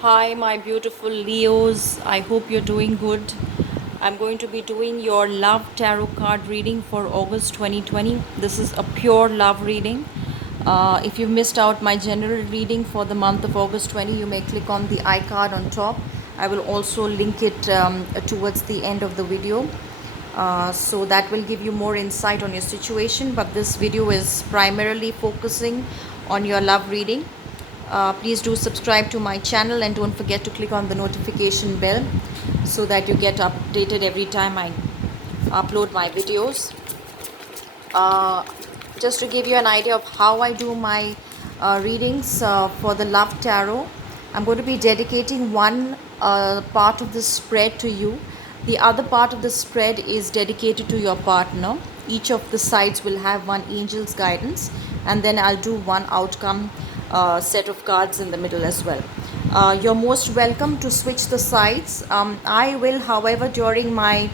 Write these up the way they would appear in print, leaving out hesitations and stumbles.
Hi, my beautiful Leos. I hope you're doing good. I'm going to be doing your love tarot card reading for August 2020. This is a pure love reading. If you missed out my general reading for the month of August 20, you may click on the iCard on top. I will also link it towards the end of the video. So that will give you more insight on your situation, but this video is primarily focusing on your love reading. Please do subscribe to my channel and don't forget to click on the notification bell so that you get updated every time I upload my videos. uh, just to give you an idea of how I do my readings for the love tarot, I'm going to be dedicating one part of the spread to you. The other part of the spread is dedicated to your partner. Each of the sides will have one angel's guidance, and then I'll do one outcome set of cards in the middle as well. You're most welcome to switch the sides. I will, however, during my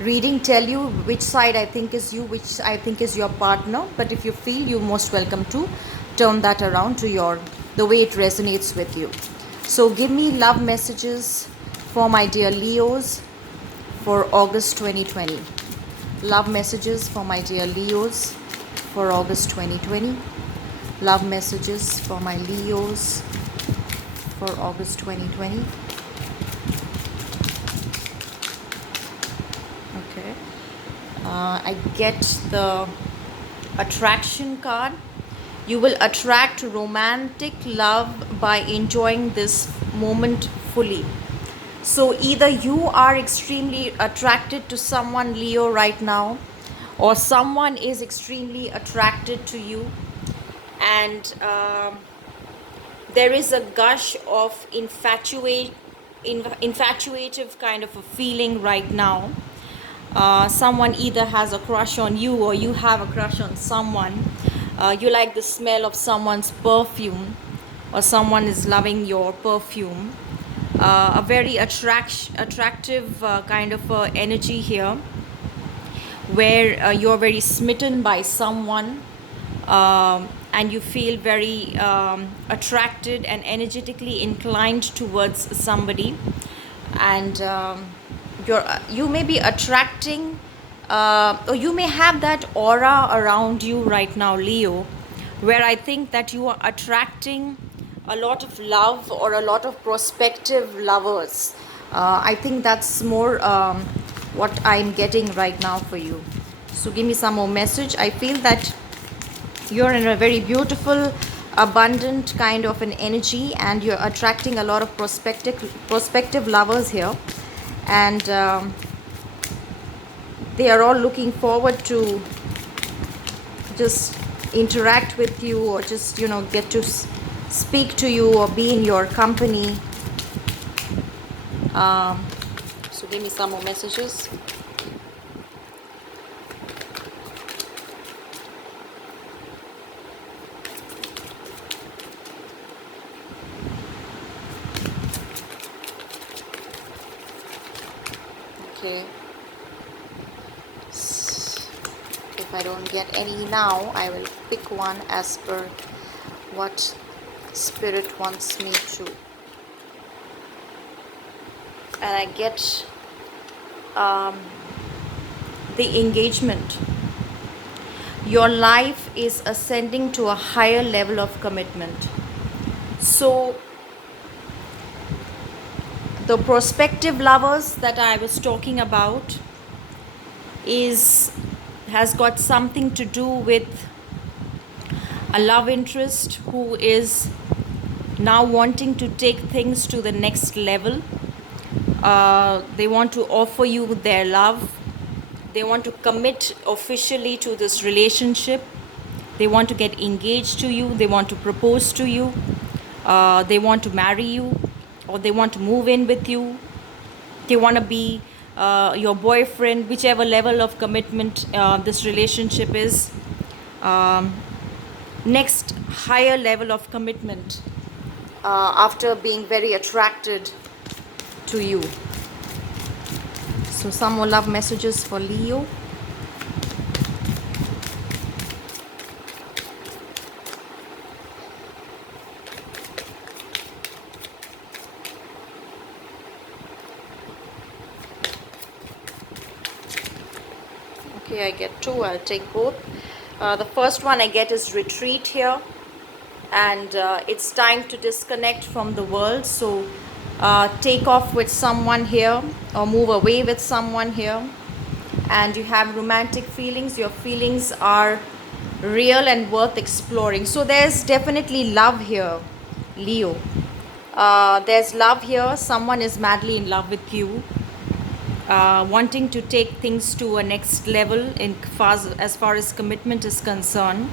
reading tell you which side I think is you, which I think is your partner, but if you feel, you're most welcome to turn that around to your the way it resonates with you. So give me love messages for my dear Leos for August 2020. Love messages for my dear Leos for August 2020. Love messages for my Leos for August 2020. Okay. I get the attraction card. You will attract romantic love by enjoying this moment fully. So either you are extremely attracted to someone, Leo, right now, or someone is extremely attracted to you, and there is a gush of infatuative kind of a feeling right now. Someone either has a crush on you or you have a crush on someone. You like the smell of someone's perfume, or someone is loving your perfume. A very attractive kind of energy here, where you're very smitten by someone, and you feel very attracted and energetically inclined towards somebody, and you may be attracting, or you may have that aura around you right now, Leo, where I think that you are attracting a lot of love or a lot of prospective lovers. I think that's more what I'm getting right now for you. So give me some more message. I feel that you're in a very beautiful, abundant kind of an energy, and you're attracting a lot of prospective lovers here, and they are all looking forward to just interact with you, or just get to speak to you or be in your company. So give me some more messages. Okay. If I don't get any now, I will pick one as per what Spirit wants me to. And I get the engagement. Your life is ascending to a higher level of commitment. So the prospective lovers that I was talking about has got something to do with a love interest who is now wanting to take things to the next level. They want to offer you their love. They want to commit officially to this relationship. They want to get engaged to you. They want to propose to you. They want to marry you, or they want to move in with you. They want to be your boyfriend, whichever level of commitment this relationship is. Next higher level of commitment, after being very attracted to you. So some more love messages for Leo. Okay, I get two. I'll take both. The first one I get is retreat here, and it's time to disconnect from the world. So take off with someone here or move away with someone here. And you have romantic feelings. Your feelings are real and worth exploring. So there's definitely love here, Leo. There's love here. Someone is madly in love with you, wanting to take things to a next level as far as commitment is concerned.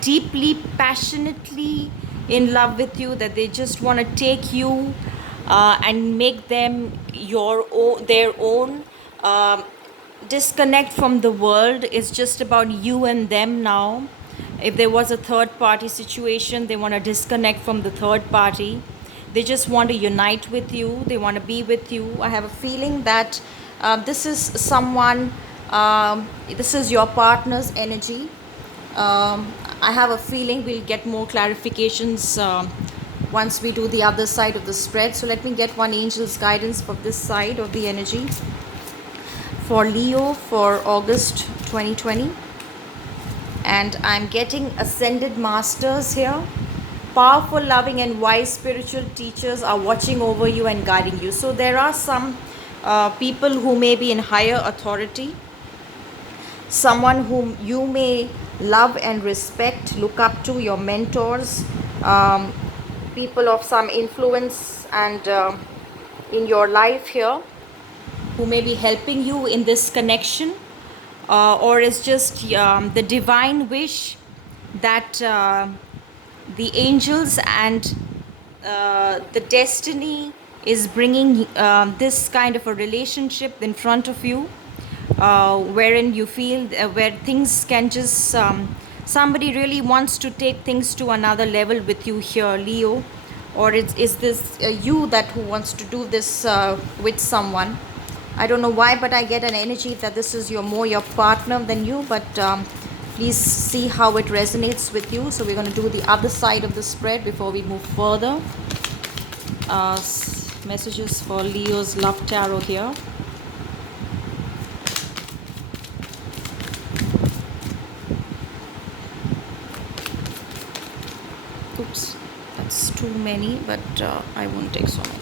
Deeply, passionately in love with you, that they just want to take you and make them their own. Um, Disconnect from the world is just about you and them now. If there was a third party situation, they want to disconnect from the third party. They just want to unite with you, they want to be with you. I have a feeling that this is someone, this is your partner's energy. I have a feeling we'll get more clarifications once we do the other side of the spread. So let me get one angel's guidance for this side of the energy for Leo for August 2020. And I'm getting ascended masters here. Powerful, loving, and wise spiritual teachers are watching over you and guiding you. So there are some people who may be in higher authority, someone whom you may love and respect, look up to, your mentors, people of some influence and in your life here, who may be helping you in this connection, or is just the divine wish that the angels and the destiny is bringing this kind of a relationship in front of you, wherein you feel where things can just somebody really wants to take things to another level with you here, Leo. Or is this you that who wants to do this with someone? I don't know why, but I get an energy that this is your partner than you. But please see how it resonates with you. So we're going to do the other side of the spread before we move further. Messages for Leo's love tarot here. Oops, that's too many, but I won't take so many.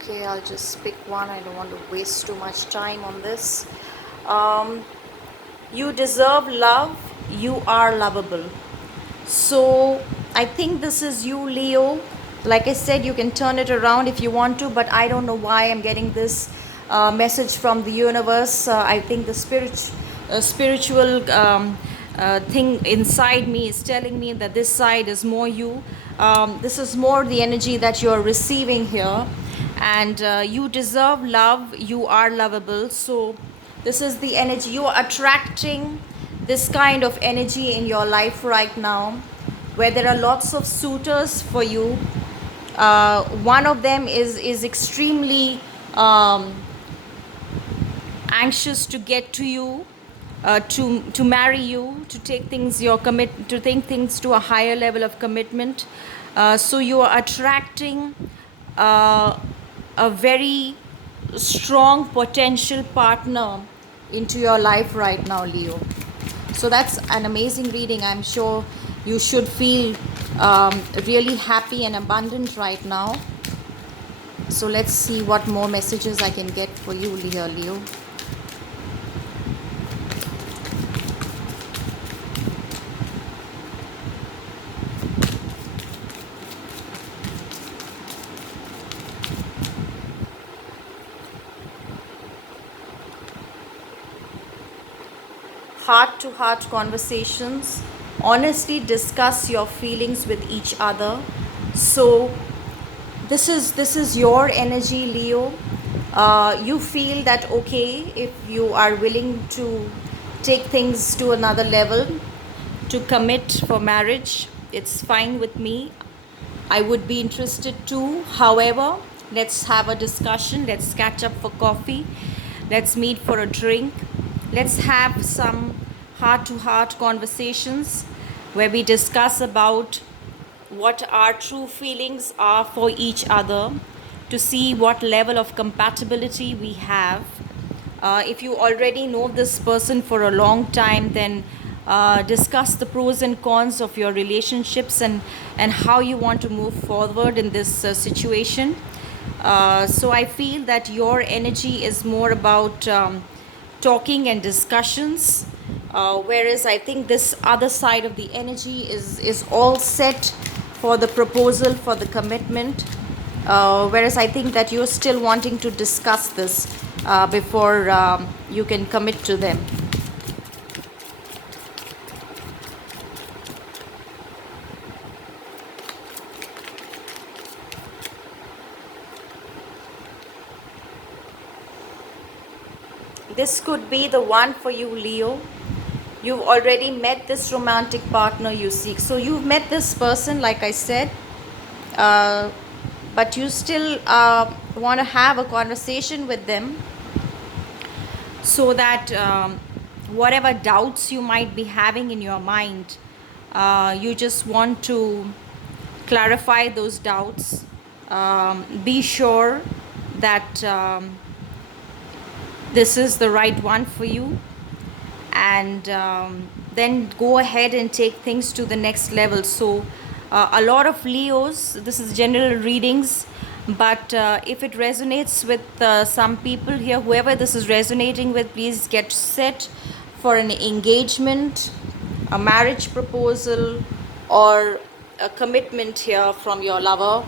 Okay, I'll just pick one. I don't want to waste too much time on this. You deserve love. You are lovable. So I think this is you, Leo. Like I said, you can turn it around if you want to, but I don't know why I'm getting this message from the universe. I think the spiritual thing inside me is telling me that this side is more you. This is more the energy that you're receiving here. And you deserve love. You are lovable. So this is the energy. You are attracting this kind of energy in your life right now, where there are lots of suitors for you. One of them is extremely anxious to get to you, to marry you, to take things to a higher level of commitment. So you are attracting a very strong potential partner into your life right now, Leo. So that's an amazing reading. I'm sure you should feel really happy and abundant right now. So let's see what more messages I can get for you here, Leo. Heart-to-heart conversations. Honestly discuss your feelings with each other. So this is your energy, Leo. You feel that okay, if you are willing to take things to another level, to commit for marriage, it's fine with me. I would be interested too. However, let's have a discussion. Let's catch up for coffee. Let's meet for a drink. Let's have some heart to heart conversations where we discuss about what our true feelings are for each other, to see what level of compatibility we have. If you already know this person for a long time, then discuss the pros and cons of your relationships, and how you want to move forward in this situation. So I feel that your energy is more about talking and discussions, whereas I think this other side of the energy is all set for the proposal, for the commitment. Whereas I think that you're still wanting to discuss this before you can commit to them. This could be the one for you, Leo. You've already met this romantic partner you seek. So you've met this person, like I said, uh, but you still want to have a conversation with them, so that whatever doubts you might be having in your mind, you just want to clarify those doubts. Be sure that this is the right one for you, and then go ahead and take things to the next level. So a lot of Leos, this is general readings, but if it resonates with some people here, whoever this is resonating with, please get set for an engagement, a marriage proposal, or a commitment here from your lover.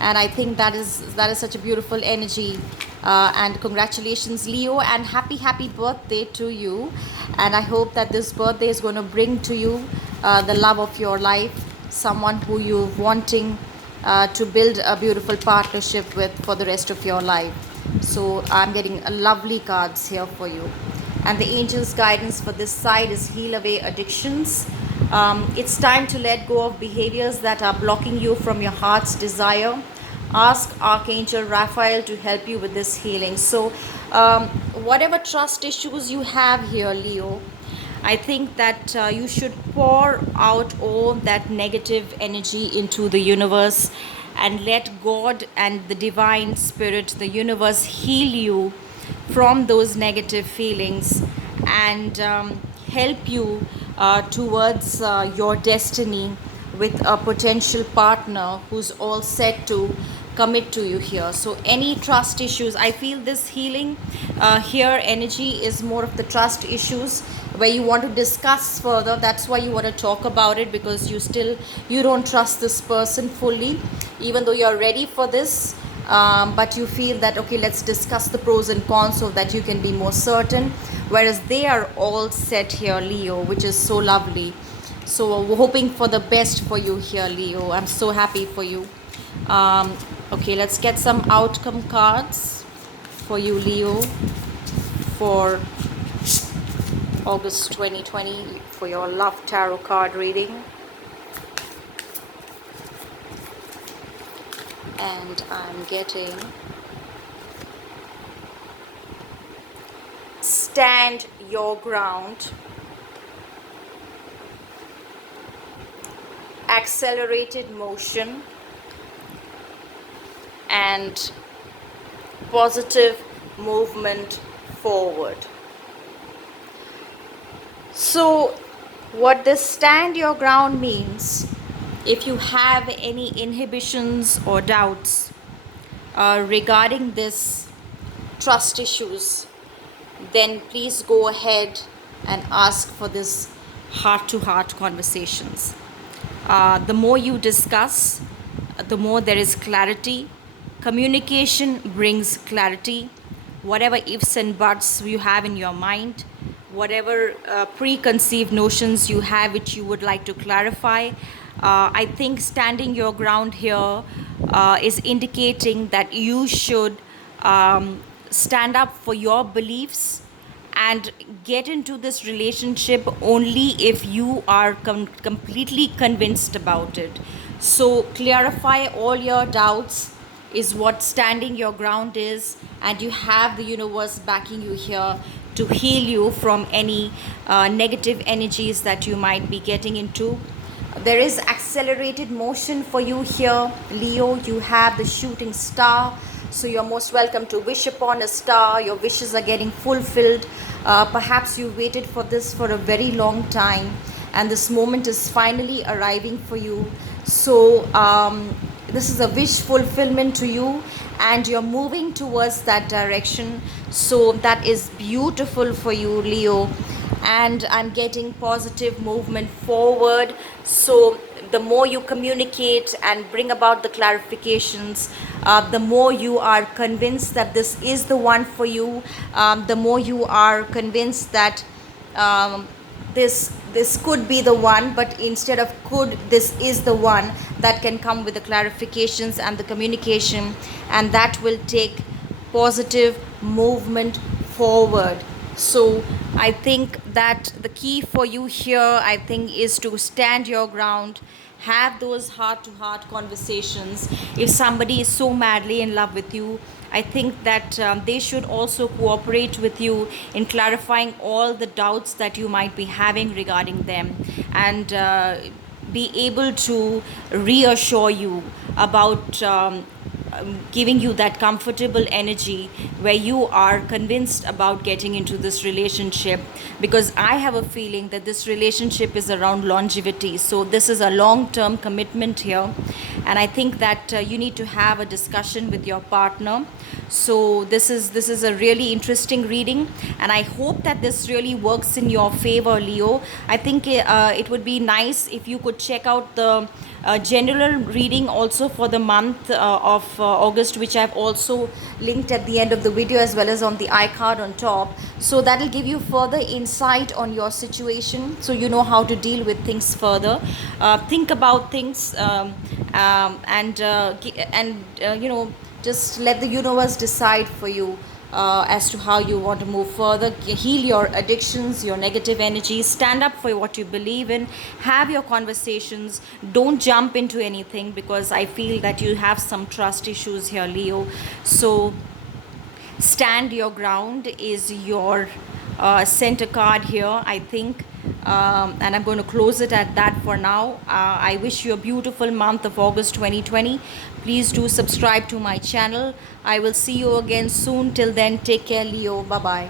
And I think that is such a beautiful energy. And congratulations, Leo, and happy birthday to you. And I hope that this birthday is going to bring to you the love of your life, someone who you're wanting to build a beautiful partnership with for the rest of your life. So I'm getting a lovely cards here for you. And the angel's guidance for this side is heal away addictions. It's time to let go of behaviors that are blocking you from your heart's desire. Ask Archangel Raphael to help you with this healing. So whatever trust issues you have here, Leo, I think that you should pour out all that negative energy into the universe, and let God and the divine spirit, the universe, heal you from those negative feelings, and help you towards your destiny with a potential partner who's all set to commit to you here. So any trust issues, I feel this healing here energy is more of the trust issues, where you want to discuss further. That's why you want to talk about it, because you don't trust this person fully, even though you're ready for this. But you feel that, okay, let's discuss the pros and cons so that you can be more certain, whereas they are all set here, Leo, which is so lovely. So we're hoping for the best for you here, Leo. I'm so happy for you. Okay, let's get some outcome cards for you, Leo, for August 2020, for your love tarot card reading. And I'm getting stand your ground, accelerated motion, and positive movement forward. So what this stand your ground means, if you have any inhibitions or doubts regarding this trust issues, then please go ahead and ask for this heart to heart conversations. The more you discuss, the more there is clarity. Communication brings clarity. Whatever ifs and buts you have in your mind, whatever preconceived notions you have which you would like to clarify, I think standing your ground here is indicating that you should stand up for your beliefs and get into this relationship only if you are completely convinced about it. So clarify all your doubts is what standing your ground is, and you have the universe backing you here to heal you from any negative energies that you might be getting into. There is accelerated motion for you here, Leo. You have the shooting star, so you're most welcome to wish upon a star. Your wishes are getting fulfilled. Perhaps you waited for this for a very long time, and this moment is finally arriving for you. So this is a wish fulfillment to you, and you're moving towards that direction. So that is beautiful for you, Leo. And I'm getting positive movement forward. So the more you communicate and bring about the clarifications, the more you are convinced that this is the one for you, the more you are convinced that um, this could be the one, but instead of could, this is the one that can come with the clarifications and the communication, and that will take positive movement forward. So I think that the key for you here, I think, is to stand your ground, have those heart to heart conversations. If somebody is so madly in love with you, I think that they should also cooperate with you in clarifying all the doubts that you might be having regarding them, and be able to reassure you about giving you that comfortable energy where you are convinced about getting into this relationship, because I have a feeling that this relationship is around longevity. So this is a long term commitment here, and I think that you need to have a discussion with your partner. So this is a really interesting reading, and I hope that this really works in your favor, Leo. I think it would be nice if you could check out the general reading also for the month of August, which I've also linked at the end of the video as well as on the iCard on top. So that'll give you further insight on your situation, so you know how to deal with things further. Think about things, just let the universe decide for you as to how you want to move further. Heal your addictions, your negative energies, stand up for what you believe in, have your conversations, don't jump into anything, because I feel that you have some trust issues here, Leo. So stand your ground is your center card here, I think. And I'm going to close it at that for now. I wish you a beautiful month of August 2020. Please do subscribe to my channel. I will see you again soon. Till then, take care, Leo. Bye bye.